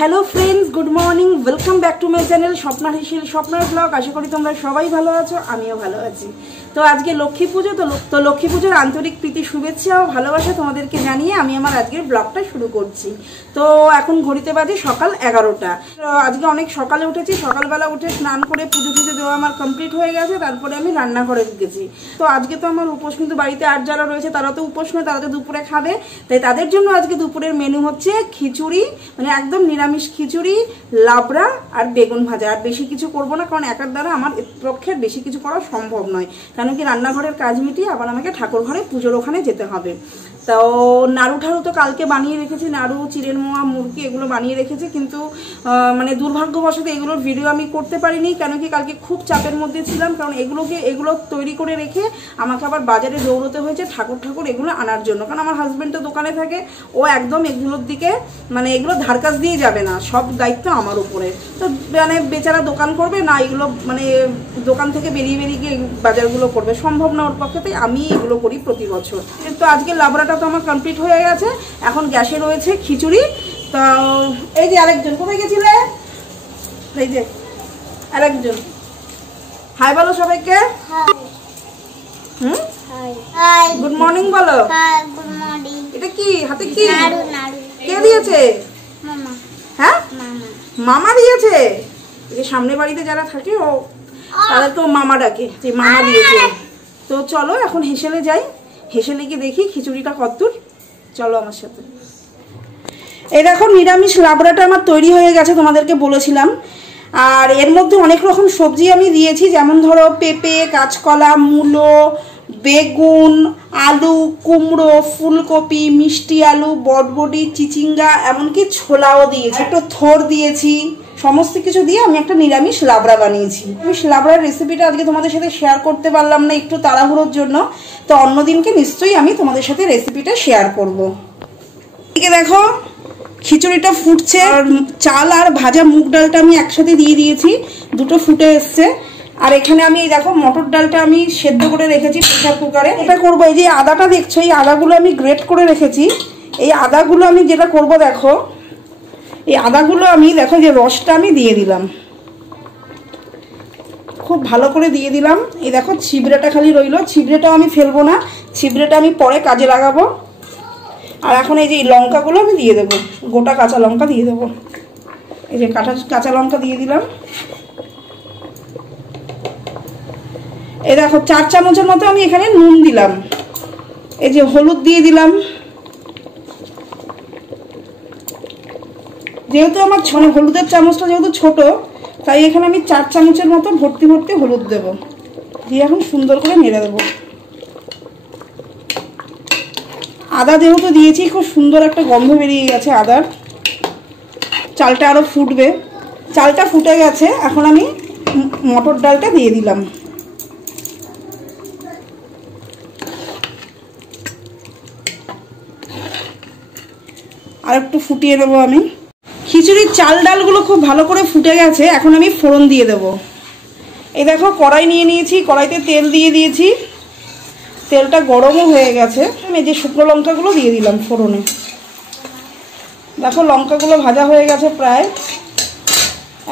Hello friends good morning welcome back to my channel स्वप्नार हिसिल स्वप्नार ब्लग। आशा करी तुम्हारा सबाई भालो आछो, आमिও ভালো আছি। तो आज के लक्ष्मी पुजो तो लक्ष्मी पुजोर आंतरिक प्रীতি शुभेच्छा और भालोबासा তোমাদেরকে জানিয়ে আমি আমার আজকের ব্লগটা শুরু করছি। তো এখন ঘড়িতে বাজে সকাল 11টা। আজকে অনেক সকালে উঠেছি, সকালবেলা উঠে স্নান করে পুজো টুজো দেওয়া আমার কমপ্লিট হয়ে গেছে। তারপরে আমি রান্নাঘরে ঢুকেছি। তো আজকে তো আমার উপোস, কিন্তু বাড়িতে আর যারা রয়েছে তারা তো উপোস নয়, তারা তো দুপুরে খাবে। তাই তাদের জন্য আজকে দুপুরের মেনু হচ্ছে খিচুড়ি, মানে একদম নিরামিষ খিচুড়ি, লাবড়া আর বেগুন ভাজা। আর বেশি কিছু করব না, কারণ একার দ্বারা আমার পক্ষে বেশি কিছু করা সম্ভব নয়। কারণ কি রান্নাঘরের কাজ মিটিয়ে আবার আমাকে ঠাকুর ঘরে পুজোর ওখানে যেতে হবে। তো নাড়ু ঠাড়ু তো কালকে বানিয়ে রেখেছি, নাড়ু, চিড়ের মোয়া, মুরগি এগুলো বানিয়ে রেখেছি। কিন্তু মানে দুর্ভাগ্যবশত এগুলোর ভিডিও আমি করতে পারিনি। কেন কি কালকে খুব চাপের মধ্যে ছিলাম, কারণ এগুলো তৈরি করে রেখে আমাকে আবার বাজারে দৌড়তে হয়েছে ঠাকুর এগুলো আনার জন্য। কারণ আমার হাজব্যান্ড তো দোকানে থাকে, ও একদম এগুলোর দিকে মানে এগুলো ধার কাছ দিয়ে যাবে না, সব দায়িত্ব আমার উপরে। তো মানে বেচারা দোকান করবে না, এগুলো মানে দোকান থেকে বেরিয়ে গিয়ে বাজারগুলো করবে, সম্ভব না ওর পক্ষে। তাই আমি এগুলো করি প্রতি বছর। তো আজকে লাবড়াটা তো আমার কমপ্লিট হয়ে গেছে, এখন গ্যাসে রয়েছে খিচুড়ি। তো এই যে আরেকজন কোথায় গেছিলে, এই যে আরেকজন, হাই বলো সবাইকে। গুড মর্নিং বলো। Good morning. এটা কি হাতে কি নাড়ু? নাড়ু কে দিয়েছে? মামা। হ্যাঁ মামা। মামা দিয়েছে। এই সামনে বাড়িতে যারা থাকে ও তাদের তো মামা ডাকে, যে মামা দিয়েছে। তো চলো এখন হেসেলে যাই, হেসেলে গিয়ে দেখি খিচুড়িটা কতদূর। চলো আমার সাথে। এই দেখো নিরামিষ লাবড়াটা আমার তৈরি হয়ে গেছে, তোমাদেরকে বলেছিলাম। আর এর মধ্যে অনেক রকম সবজি আমি দিয়েছি, যেমন ধরো পেঁপে, কাঁচকলা, মূলো, বেগুন, আলু, কুমড়ো, ফুলকপি, মিষ্টি আলু, বটবটি, চিচিঙ্গা, এমনকি ছোলাও দিয়েছি, একটু থোর দিয়েছি। সমস্ত কিছু দিয়ে আমি একটা নিরামিষ লাবড়া বানিয়েছি। নিরামিষ লাবড়ার রেসিপিটা আজকে তোমাদের সাথে শেয়ার করতে পারলাম না, একটু তাড়াহুড়োর জন্য। তো অন্যদিনকে নিশ্চয়ই আমি তোমাদের সাথে রেসিপিটা শেয়ার করব। এদিকে দেখো খিচুড়িটা ফুটছে, আর চাল আর ভাজা মুগ ডালটা আমি একসাথে দিয়ে দিয়েছি, দুটো ফুটে এসছে। আর এখানে আমি দেখো মটর ডালটা আমি সেদ্ধ করে রেখেছি প্রেসার কুকারে। এটা করবো, এই যে আদাটা দেখছো, এই আদাগুলো আমি গ্রেট করে রেখেছি। এই আদাগুলো আমি যেটা করব দেখো, এই আদাগুলো আমি দেখো যে রসটা আমি দিয়ে দিলাম, খুব ভালো করে দিয়ে দিলাম। এই দেখো ছিবড়েটা খালি রইলো, ছিবড়েটাও আমি ফেলবো না, ছিবড়েটা আমি পরে কাজে লাগাবো। আর এখন এই যে লঙ্কাগুলো আমি দিয়ে দেবো, গোটা কাঁচা লঙ্কা দিয়ে দেবো। এই যে কাঁচা লঙ্কা দিয়ে দিলাম। এই দেখো 4 চামচের মতো আমি এখানে নুন দিলাম। এই যে হলুদ দিয়ে দিলাম, যেহেতু আমার হলুদের চামচটা যেহেতু ছোট, তাই এখানে আমি 4 চামচের মতো ভর্তি হলুদ দেব, দিয়ে এখন সুন্দর করে নেড়ে দেবো। আদা যেহেতু দিয়েছি, খুব সুন্দর একটা গন্ধ বেরিয়ে গেছে আদার। চালটা আরো ফুটবে, চালটা ফুটে গেছে। এখন আমি মটর ডালটা দিয়ে দিলাম। আর একটু ফুটিয়ে দেবো আমি। খিচুড়ির চাল ডালগুলো খুব ভালো করে ফুটে গেছে, এখন আমি ফোড়ন দিয়ে দেব। এই দেখো কড়াই নিয়ে নিয়েছি, কড়াইতে তেল দিয়ে দিয়েছি, তেলটা গরমও হয়ে গেছে। আমি এই যে শুকনো লঙ্কাগুলো দিয়ে দিলাম ফোড়নে। দেখো লঙ্কাগুলো ভাজা হয়ে গেছে প্রায়।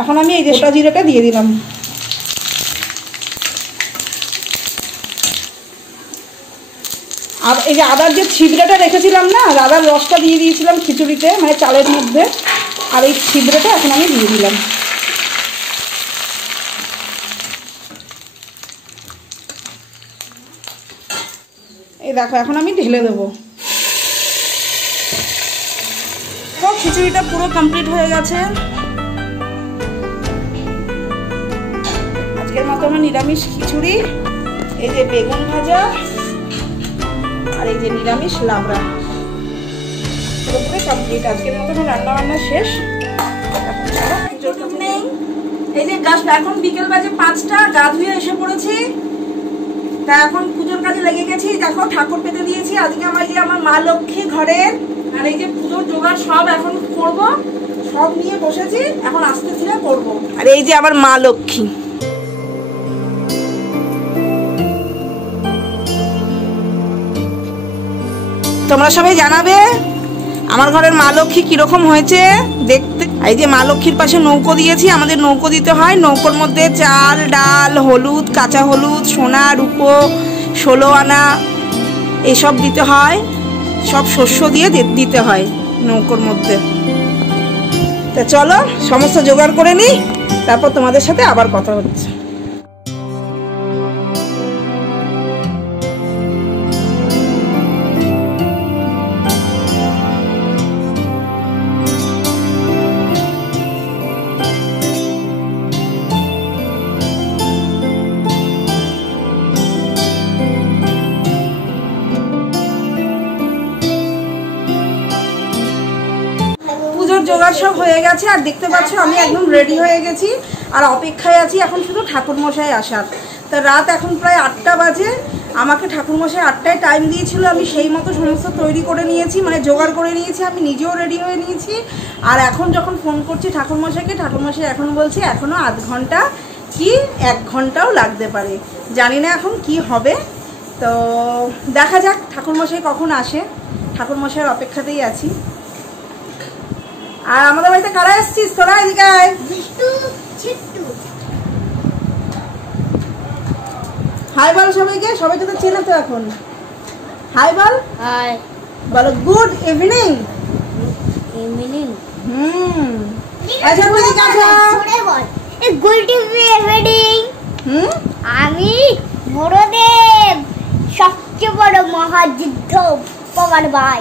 এখন আমি এই যে গোটা জিরাটা দিয়ে দিলাম। আর এই যে আদার যে ছিবড়েটা রেখেছিলাম না, আদার রসটা দিয়ে দিয়েছিলাম খিচুড়িতে, মানে চালের মধ্যে। আর এই ছিবড়েটা এখন আমি দিয়ে দিলাম। এই দেখো এখন আমি ঢেলে দেবো। খিচুড়িটা পুরো কমপ্লিট হয়ে গেছে। আজকের মতো আমার নিরামিষ খিচুড়ি, এই যে বেগুন ভাজা, আর এই যে নিরামিষ লাবড়া পুরোপুরি কমপ্লিট। আজকের মতো আমার রান্না বান্না শেষ। এই যে এখন বিকেল বাজে 5টা, গা ধুয়ে এসে পড়েছি। তা এখন পুজোর কাজে লেগে গেছি। দেখো ঠাকুর পেতে দিয়েছি। আজকে আমার মা লক্ষ্মী ঘরের, আর এই যে পুজোর জোগাড় সব এখন করব, সব নিয়ে বসেছি, এখন আস্তে ধীরে করবো। আর এই যে আমার মা লক্ষ্মী। তোমরা সবাই জানাবে আমার ঘরের মা লক্ষ্মী কিরকম হয়েছে দেখতে। এই যে মা লক্ষ্মীর পাশে নৌকো দিয়েছি, আমাদের নৌকো দিতে হয়। নৌকোর মধ্যে চাল, ডাল, হলুদ, কাঁচা হলুদ, সোনা, রূপো, 16 আনা এসব দিতে হয়। সব শস্য দিয়ে দিতে হয় নৌকোর মধ্যে। তা চলো সমস্ত জোগাড় করে নিই, তারপর তোমাদের সাথে আবার কথা হচ্ছে। জোগাড় সব হয়ে গেছে, আর দেখতে পাচ্ছ আমি একদম রেডি হয়ে গেছি, আর অপেক্ষায় আছি এখন শুধু ঠাকুরমশাই আসার। তা রাত এখন প্রায় 8টা বাজে। আমাকে ঠাকুরমশাই 8টায় টাইম দিয়েছিল, আমি সেই মতো সমস্ত তৈরি করে নিয়েছি, মানে জোগাড় করে নিয়েছি, আমি নিজেও রেডি হয়ে নিয়েছি। আর এখন যখন ফোন করছি ঠাকুরমশাইকে, ঠাকুরমশাই এখন বলছে এখনও আধ ঘন্টা কি 1 ঘন্টাও লাগতে পারে, জানি না এখন কি হবে। তো দেখা যাক ঠাকুরমশাই কখন আসে, ঠাকুরমশাইয়ের অপেক্ষাতেই আছি। আর আমাদের বাড়িতে কারা এসছিস তোরা? এদিকে আয়। হাই বল সবাইকে, সবাই তোদের চেনে তো এখন। হাই বল। হাই বলো গুড ইভিনিং। ইভিনিং। আচ্ছা বলি কাঁচা ছোড়ে বল গুড ইভিনিং। আমি বড়দেব, সবচেয়ে বড় মহাযুদ্ধ পাওয়ার ভাই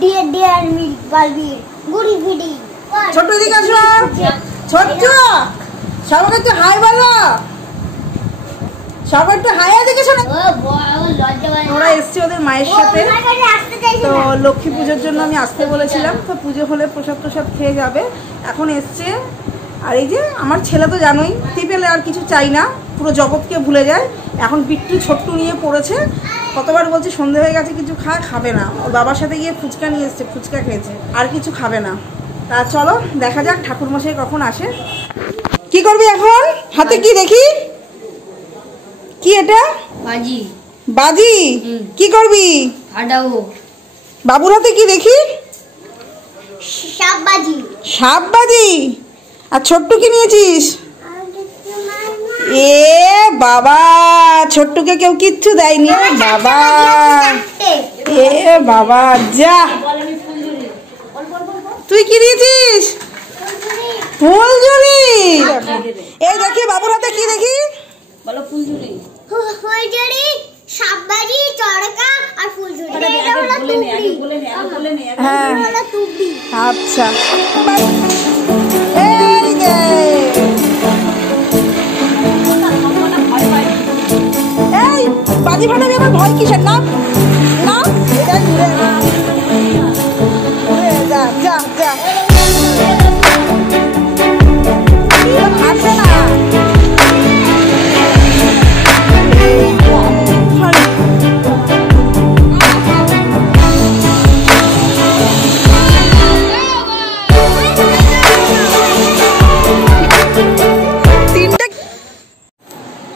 dear dear milk Balbir good evening. ছোট দিকে আসো। ছোট্ট সবাইকে একটু হাই বলো, সবাই একটু হাই দিকে শোনো। ওরা এসছে ওদের মায়ের সাথে, তো লক্ষ্মী পুজোর জন্য আমি আসতে বলেছিলাম, তো পুজো হলে প্রসাদ প্রসাদ খেয়ে যাবে। এখন এসছে। আর এই যে আমার ছেলে তো জানোই, পেলে আর কিছু চাই না, পুরো জগৎকে ভুলে যায়। এখন বিট্টু ছোট্টু নিয়ে পড়েছে, কতবার বলছে সন্ধে হয়ে গেছে কিছু খাবে না। ওর বাবার সাথে গিয়ে ফুচকা নিয়ে এসছে, ফুচকা খেয়েছে, আর কিছু খাবে না। তা চলো দেখা যাক ঠাকুরমশাই কখন আসে। কি করবি এখন? হাতে কি দেখি? কি এটা? বাজি। বাজি? কি করবি? ফাটাবো। বাবুর হাতে কি দেখি? সাপ বাজি। সাপ বাজি? আর ছোট্টু কি নিয়েছিস? এ বাবা, ছোট্টুকে কেউ কিচ্ছু দেয়নি। বাবা এ বাবা, যা। তুই কি নিয়েছিস? ফুলঝুরি। এই দেখি বাবুর হাতে কি দেখি? বলো ফুলঝুরি। ফুলঝুরি, সাপ বাজি, চড়কা আর ফুলঝুরি। হ্যাঁ আচ্ছা। এই বাজি ফাটাবি, আমার ভয় কিসের? না না, যা যা যা, আসবে না।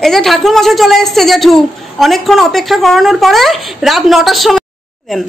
এই যে ঠাকুর মশাই চলে এসছে জেঠু, অনেকক্ষণ অপেক্ষা করানোর পরে রাত 9টার সময় দেন।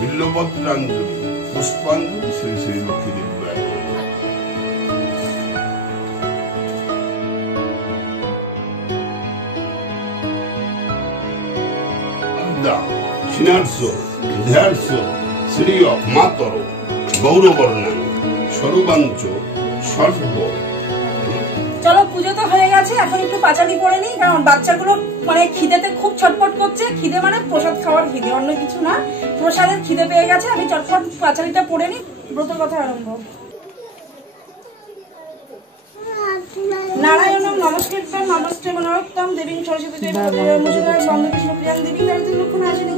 বিল্লপত্রাঞ্জলি পুষ্পাঞ্জলি শ্রী শ্রী লক্ষ্মী দেবী। শ্রী মাতর গৌরবর্ণন স্বরূপাঞ্চ সর্ব। চলো পুজো তো হয়ে গেছে, এখন একটু পাঁচালি পড়ে নিই, কারণ বাচ্চাগুলো মানে খিদেতে খুব ছটফট করছে। খিদে মানে প্রসাদ খাওয়ার খিদে, অন্য কিছু না, প্রসাদের খিদে পেয়ে গেছে। আমি চটফট পাঁচালিটা পড়ে নিই, ব্রত কথা আরম্ভ। নারায়ণম নমস্কৃত্যং নমস্তে মনোরক্তম দেবীং সরস্বতী মুজুদার বন্দকৃষ্ণ প্রিয়াং দেবীং নারদী লক্ষণাশিনী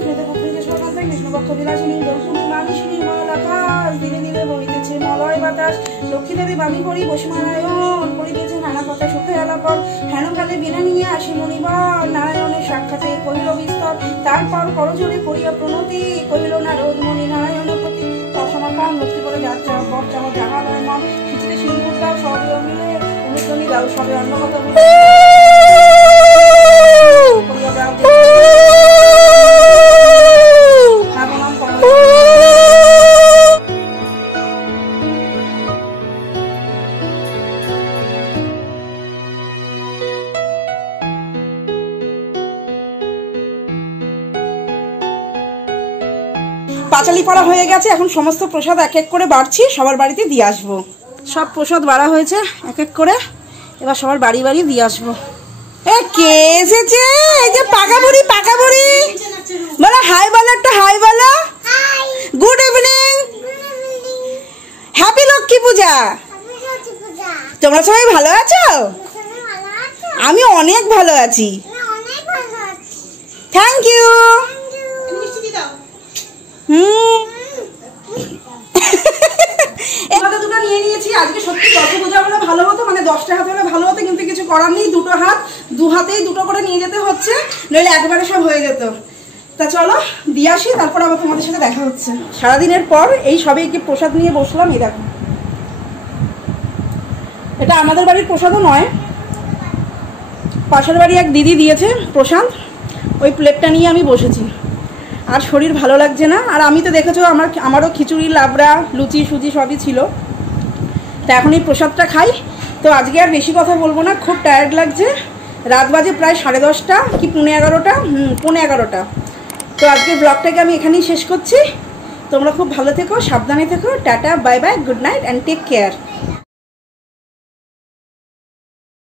কৃষ্ণপক্ষে কৃষ্ণপক্ষ বিলাসিনী দর্শনী মানিসিনী মলাকাশ ধীরে ধীরে বহিতেছে মলয় বাতাস। লক্ষ্মী দেবী বামি করি বসুনারায়ণ করিতেছে নানা কথা সুখে আলাপন। হেনকালে বিনা নিয়ে আসি মণিবর নারায়ণের সাক্ষাতে কহিল বিস্তর। তারপর করজোরে করিয়া প্রণতি কহিল নারদ মণি নারায়ণের প্রতি। তৎসমাকার নথি করে যাত্রা বর চাহ জাহালয় মন খিচুড়ি সিন্ধুর দাও সবে মিলে অনুদ্রণী দাও সবে অন্য কথা পাঁচালি পড়া হয়ে গেছে। এখন সমস্ত প্রসাদ এক এক করে বাড়ছি, সবার বাড়িতে দিয়ে আসবো। সব প্রসাদ বাড়া হয়েছে এক এক করে, এবার সবার বাড়ি বাড়ি দিয়ে আসবো। এ কে এসেছে? এই যে পাকা বুড়ি, পাকা বুড়ি বলো হাই, বলো একটা হাই বলো। Good evening, happy Lakshmi Puja. তোমরা সবাই ভালো আছো? আমি অনেক ভালো আছি। Thank you. দুটো নিয়ে নিয়েছি। আজকে সত্যি 10 পূজা হলে ভালো হতো, মানে 10টা হাত হলে ভালো হতো, কিন্তু কিছু করার নেই। দুটো হাত, দু হাতেই দুটো করে নিয়ে যেতে হচ্ছে, নইলে একবারে সব হয়ে যেত। তা চলো দিয়ে আসি, তারপর আবার তোমাদের সাথে দেখা হচ্ছে। সারাদিনের পর এই সবে একটি প্রসাদ নিয়ে বসলাম। এই দেখো, এটা আমাদের বাড়ির প্রসাদও নয়, পাশের বাড়ি এক দিদি দিয়েছে প্রসাদ। ওই প্লেটটা নিয়ে আমি বসেছি, আর শরীর ভালো লাগছে না। আর আমি তো দেখেছো আমারও খিচুড়ি লাবড়া লুচি সুজি সবই ছিল। তা এখন এই প্রসাদটা খাই। তো আজকে আর বেশি কথা বলবো না, খুব টায়ার্ড লাগছে। রাত বাজে প্রায় 10:30 কি 11:30, 11:15। তো আজকের ব্লগটাকে আমি এখানেই শেষ করছি। তোমরা খুব ভালো থেকো, সাবধানে থেকো। Tata, bye bye, good night and take care.